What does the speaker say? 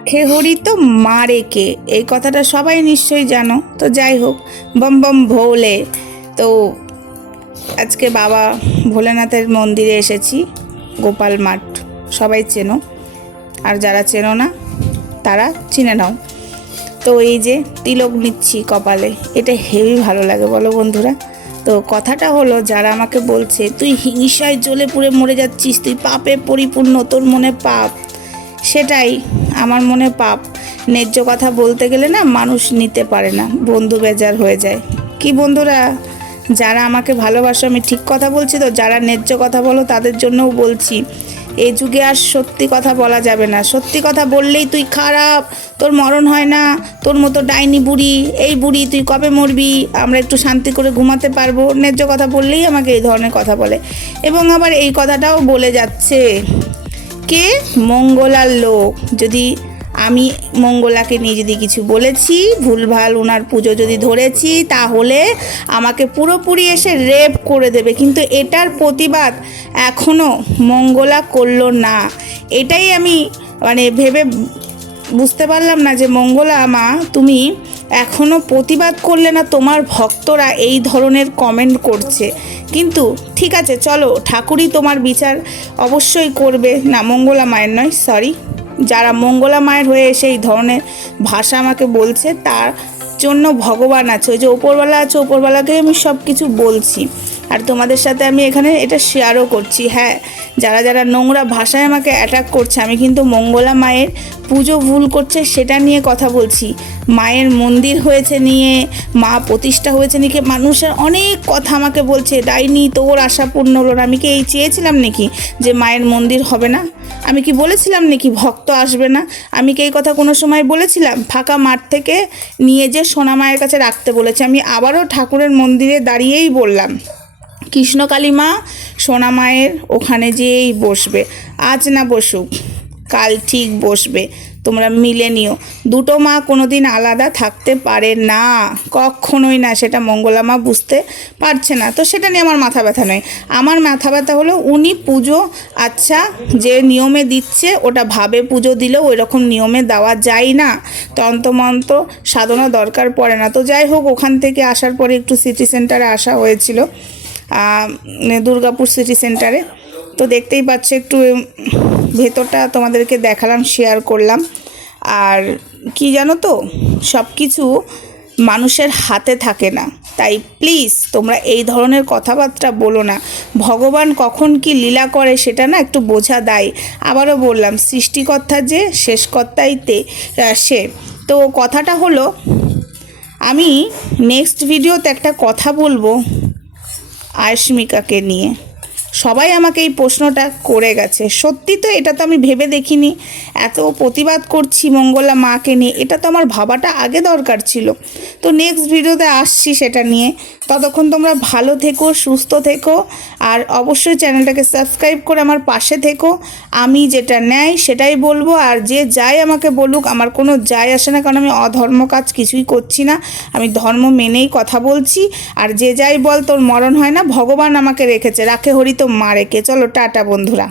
রাখে হরি তো মারে কে? এই কথাটা সবাই নিশ্চয়ই জানো। তো যাই হোক, বম বম ভোলে। তো আজকে বাবা ভোলেনাথের মন্দিরে এসেছি, গোপাল মাঠ। সবাই চেনো। আর যারা চেনো না, তারা চিনে নাও। তো এই যে তিলক নিচ্ছি কপালে, এটা হেভি ভালো লাগে বলো বন্ধুরা। তো কথাটা হলো, যারা আমাকে বলছে, তুই হিংসায় জ্বলে পুড়ে মরে যাচ্ছিস, তুই পাপে পরিপূর্ণ, তোর মনে পাপ। সেটাই আমার মনে পাপ। ন্যায্য কথা বলতে গেলে না মানুষ নিতে পারে না। বন্ধু বেজার হয়ে যায়। কি বন্ধুরা, যারা আমাকে ভালোবাসো, আমি ঠিক কথা বলছি তো? যারা ন্যায্য কথা বলো, তাদের জন্যও বলছি। এই যুগে আর সত্যি কথা বলা যাবে না। সত্যি কথা বললেই তুই খারাপ। তোর মরণ হয় না। তোর মতো ডাইনি বুড়ি, এই বুড়ি তুই কবে মরবি? আমরা একটু শান্তি করে ঘুমাতে পারব। ন্যায্য কথা বললেই আমাকে এই ধরনের কথা বলে। এবং আবার এই কথাটাও বলে যাচ্ছে। কে মঙ্গলার লোক। যদি আমি মঙ্গলাকে নিয়ে যদি কিছু বলেছি, ভুলভাল ওনার পুজো যদি ধরেছি, তাহলে আমাকে পুরোপুরি এসে রেপ করে দেবে। কিন্তু এটার প্রতিবাদ এখনও মঙ্গলা করল না। এটাই আমি মানে ভেবে বুঝতে পারলাম না যে, মঙ্গলা মা, তুমি এখনও প্রতিবাদ করলে না তোমার ভক্তরা এই ধরনের কমেন্ট করছে। কিন্তু ঠিক আছে, চলো, ঠাকুরই তোমার বিচার অবশ্যই করবে। না, মঙ্গলা মায়ের নয় সরি যারা মঙ্গলা মায়ের হয়ে এসে এই ধরনের ভাষা আমাকে বলছে, তার জন্য ভগবান আছে। ওই যে ওপরওয়ালা আছে ওপরওয়ালাকে আমি সব কিছু বলছি। আর তোমাদের সাথে আমি এখানে এটা শেয়ারও করছি হ্যাঁ। যারা যারা নোংরা ভাষায় আমাকে অ্যাটাক করছে, আমি কিন্তু মঙ্গলা মায়ের পুজো ভুল করছে সেটা নিয়ে কথা বলছি। মায়ের মন্দির হয়েছে নিয়ে, মা প্রতিষ্ঠা হয়েছে নিয়ে মানুষের অনেক কথা আমাকে বলছে, ডাইনি, তোর আশা পূর্ণ হলো না। আমি কি এই চেয়েছিলাম নাকি যে মায়ের মন্দির হবে না? আমি কি বলেছিলাম নাকি ভক্ত আসবে না? আমি কি এই কথা কোনো সময় বলেছিলাম? ফাঁকা মাঠ থেকে নিয়ে যে সোনা মায়ের কাছে রাখতে বলেছে, আমি আবারও ঠাকুরের মন্দিরে দাঁড়িয়েই বললাম। কৃষ্ণকালী মা সোনা মায়ের ওখানে যেয়েই বসবে। আজ না বসুক, কাল ঠিক বসবে, তোমরা মিলে নিও। দুটো মা কোনোদিন আলাদা থাকতে পারে না, কখনোই না, সেটা মঙ্গলা মা বুঝতে পারছে না। তো সেটা নিয়ে আমার মাথা ব্যথা নয়। আমার মাথা ব্যথা হলো উনি পুজো আচ্ছা যে নিয়মে দিচ্ছে, ওটা ভাবে পুজো দিলেও ওই রকম নিয়মে দেওয়া যায় না। তন্ত্রমন্ত্র সাধনা দরকার পড়ে না। তো যাই হোক, ওখান থেকে আসার পরে একটু সিটি সেন্টারে আসা হয়েছিল। দুর্গাপুর সিটি সেন্টারে। তো দেখতেই পাচ্ছ একটু ভেতরটা তোমাদেরকে দেখালাম শেয়ার করলাম। আর কি জানো তো সব কিছু মানুষের হাতে থাকে না। তাই প্লিজ তোমরা এই ধরনের কথাবার্তা বলো না। ভগবান কখন কি লীলা করে সেটা না একটু বোঝা দেয়। আবারও বললাম, সৃষ্টিকর্তা যে, শেষকর্তাই তে সে। তো কথাটা হলো, আমি নেক্সট ভিডিওতে একটা কথা বলব। আয়স্মিকাকে নিয়ে। সবাই আমাকে এই প্রশ্নটা করে গেছে। সত্যি তো এটা তো আমি ভেবে দেখিনি। এত প্রতিবাদ করছি মঙ্গলা মাকে নিয়ে। এটা তো আমার ভাবাটা আগে দরকার ছিল। তো নেক্সট ভিডিওতে আসছি সেটা নিয়ে। ততক্ষণ তোমরা ভালো থেকো, সুস্থ থেকো, আর অবশ্যই চ্যানেলটাকে সাবস্ক্রাইব করে আমার পাশে থেকো। আমি যেটা নেয় সেটাই বলব, আর যে যাই আমাকে বলুক, আমার কোনো যায় আসে না, কারণ আমি অধর্ম কাজ কিছুই করছি না। আমি ধর্ম মেনেই কথা বলছি। আর যে যাই বল, তোর মরণ হয় না, ভগবান আমাকে রেখেছে। রাখে হরি তো মারে কে? চলো টাটা বন্ধুরা।